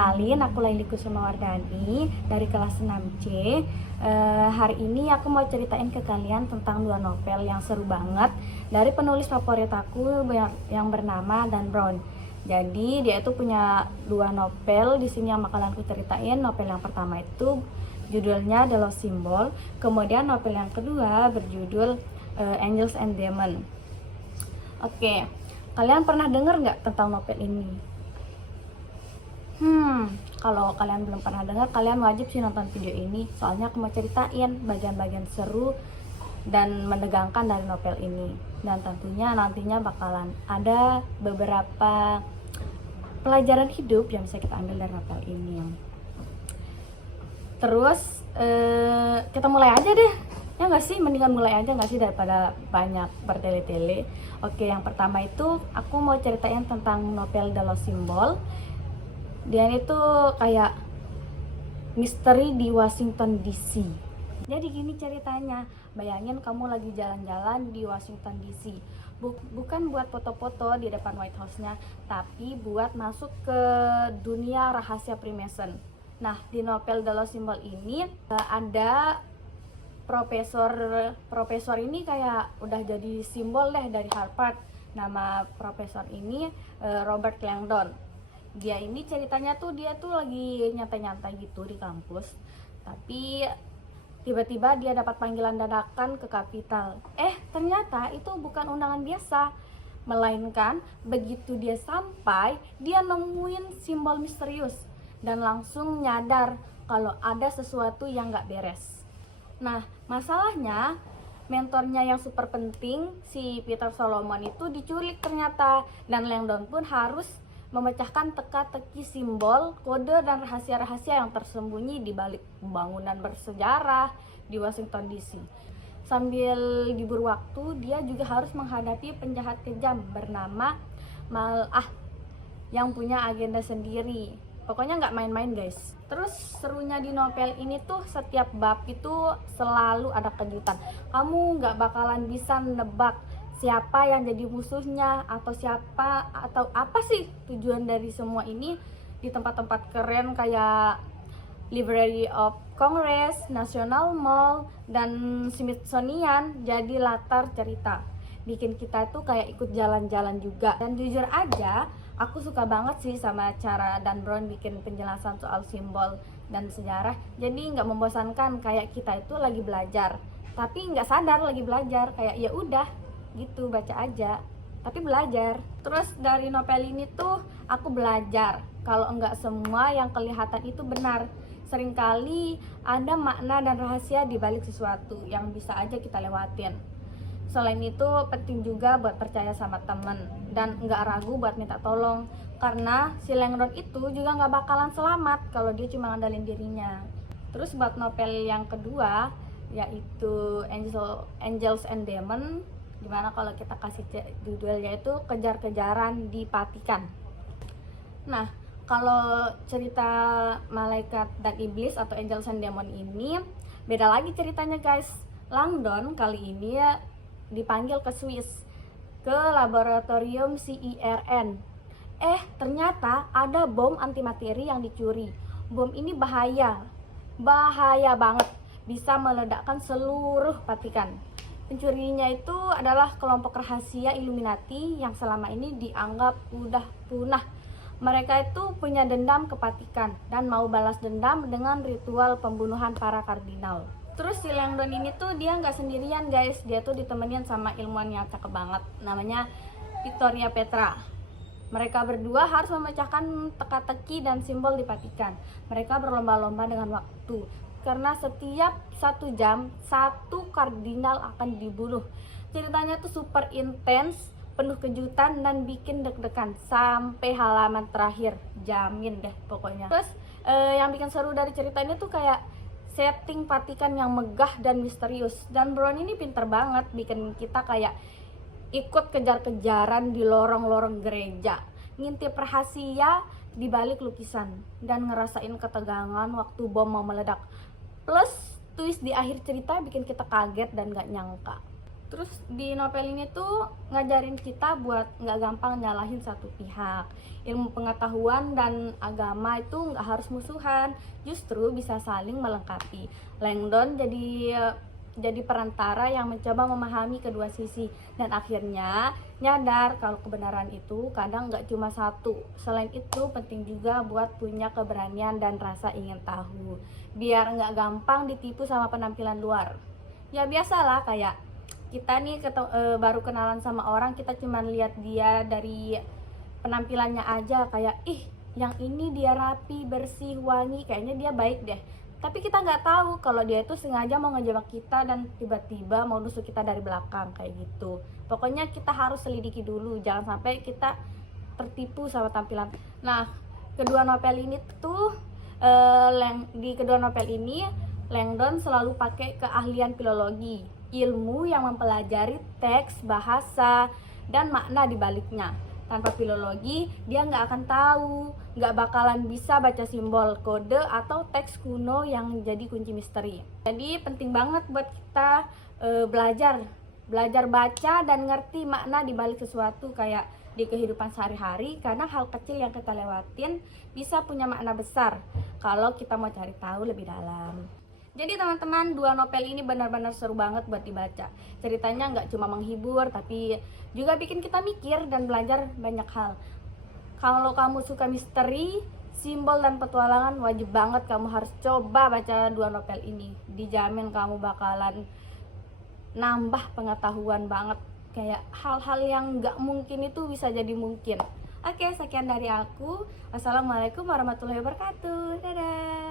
Kenalin, aku Laili Kusumawardani dari kelas 6C. Hari ini aku mau ceritain ke kalian tentang dua novel yang seru banget dari penulis favorit aku yang bernama Dan Brown. Jadi dia itu punya dua novel di sini yang bakalan aku ceritain. Novel yang pertama itu judulnya The Lost Symbol, kemudian novel yang kedua berjudul Angels and Demons. Oke, kalian pernah denger nggak tentang novel ini? Kalau kalian belum pernah dengar, kalian wajib sih nonton video ini. Soalnya aku mau ceritain bagian-bagian seru dan menegangkan dari novel ini. Dan tentunya nantinya bakalan ada beberapa pelajaran hidup yang bisa kita ambil dari novel ini. Terus kita mulai aja deh. Ya nggak sih, mendingan mulai aja nggak sih daripada banyak bertele-tele. Oke, yang pertama itu aku mau ceritain tentang novel The Lost Symbol. Dia itu kayak misteri di Washington DC. Jadi gini ceritanya, bayangin kamu lagi jalan-jalan di Washington DC. Bukan buat foto-foto di depan White House-nya, tapi buat masuk ke dunia rahasia Freemason. Nah, di novel The Lost Symbol ini ada profesor ini kayak udah jadi simbol deh dari Harvard. Nama profesor ini Robert Langdon. Dia ini ceritanya tuh dia tuh lagi nyantai-nyantai gitu di kampus, tapi tiba-tiba dia dapat panggilan dadakan ke Kapital. Ternyata itu bukan undangan biasa, melainkan begitu dia sampai, dia nemuin simbol misterius dan langsung nyadar kalau ada sesuatu yang gak beres. Nah, masalahnya mentornya yang super penting, si Peter Solomon itu diculik ternyata, dan Langdon pun harus memecahkan teka-teki simbol, kode, dan rahasia-rahasia yang tersembunyi di balik bangunan bersejarah di Washington DC. Sambil diburu waktu, dia juga harus menghadapi penjahat kejam bernama Malah yang punya agenda sendiri. Pokoknya nggak main-main guys. Terus serunya di novel ini tuh setiap bab itu selalu ada kejutan. Kamu nggak bakalan bisa nebak siapa yang jadi musuhnya atau apa sih tujuan dari semua ini. Di tempat-tempat keren kayak Library of Congress, National Mall, dan Smithsonian jadi latar cerita, bikin kita tuh kayak ikut jalan-jalan juga. Dan jujur aja, aku suka banget sih sama cara Dan Brown bikin penjelasan soal simbol dan sejarah. Jadi nggak membosankan, kayak kita itu lagi belajar tapi nggak sadar lagi belajar, kayak ya udah gitu, baca aja tapi belajar. Terus dari novel ini tuh aku belajar kalau enggak semua yang kelihatan itu benar. Seringkali ada makna dan rahasia di balik sesuatu yang bisa aja kita lewatin. Selain itu penting juga buat percaya sama temen dan nggak ragu buat minta tolong, karena si Langdon itu juga nggak bakalan selamat kalau dia cuma ngandalin dirinya. Terus buat novel yang kedua yaitu Angels and Demons, dimana kalau kita kasih judulnya itu kejar-kejaran di Vatikan. Nah, kalau cerita malaikat dan iblis atau Angels and Demons ini beda lagi ceritanya guys. Langdon kali ini dipanggil ke Swiss, ke laboratorium CERN. Ternyata ada bom antimateri yang dicuri. Bom ini bahaya banget, bisa meledakkan seluruh Vatikan. Pencurinya itu adalah kelompok rahasia Illuminati yang selama ini dianggap udah punah. Mereka itu punya dendam ke Vatikan dan mau balas dendam dengan ritual pembunuhan para kardinal. Terus si Langdon ini tuh dia nggak sendirian guys, dia tuh ditemenin sama ilmuwan yang cakep banget, namanya Victoria Petra. Mereka berdua harus memecahkan teka-teki dan simbol di Vatikan. Mereka berlomba-lomba dengan waktu, karena setiap 1 jam 1 kardinal akan dibunuh. Ceritanya tuh super intens, penuh kejutan dan bikin deg-degan sampai halaman terakhir, jamin deh pokoknya. Terus yang bikin seru dari cerita ini tuh kayak setting Vatikan yang megah dan misterius. Dan Brown ini pinter banget bikin kita kayak ikut kejar-kejaran di lorong-lorong gereja, ngintip rahasia di balik lukisan, dan ngerasain ketegangan waktu bom mau meledak. Plus twist di akhir cerita bikin kita kaget dan gak nyangka. Terus di novel ini tuh ngajarin kita buat nggak gampang nyalahin satu pihak. Ilmu pengetahuan dan agama itu nggak harus musuhan, justru bisa saling melengkapi. Langdon jadi perantara yang mencoba memahami kedua sisi dan akhirnya nyadar kalau kebenaran itu kadang nggak cuma satu. Selain itu penting juga buat punya keberanian dan rasa ingin tahu, biar nggak gampang ditipu sama penampilan luar. Ya biasalah, kayak kita nih baru kenalan sama orang, kita cuma lihat dia dari penampilannya aja, kayak yang ini dia rapi, bersih, wangi, kayaknya dia baik deh. Tapi kita nggak tahu kalau dia itu sengaja mau ngejebak kita dan tiba-tiba mau nusuk kita dari belakang kayak gitu. Pokoknya kita harus selidiki dulu, jangan sampai kita tertipu sama tampilan. Nah, kedua novel ini tuh di kedua novel ini Langdon selalu pakai keahlian filologi, ilmu yang mempelajari teks, bahasa, dan makna di baliknya. Tanpa filologi, dia nggak akan tahu, nggak bakalan bisa baca simbol, kode, atau teks kuno yang jadi kunci misteri. Jadi penting banget buat kita belajar baca dan ngerti makna di balik sesuatu kayak di kehidupan sehari-hari, karena hal kecil yang kita lewatin bisa punya makna besar kalau kita mau cari tahu lebih dalam. Jadi teman-teman, dua novel ini benar-benar seru banget buat dibaca. Ceritanya nggak cuma menghibur, tapi juga bikin kita mikir dan belajar banyak hal. Kalau kamu suka misteri, simbol, dan petualangan, wajib banget kamu harus coba baca dua novel ini. Dijamin kamu bakalan nambah pengetahuan banget. Kayak hal-hal yang nggak mungkin itu bisa jadi mungkin. Oke, sekian dari aku. Wassalamualaikum warahmatullahi wabarakatuh. Dadah.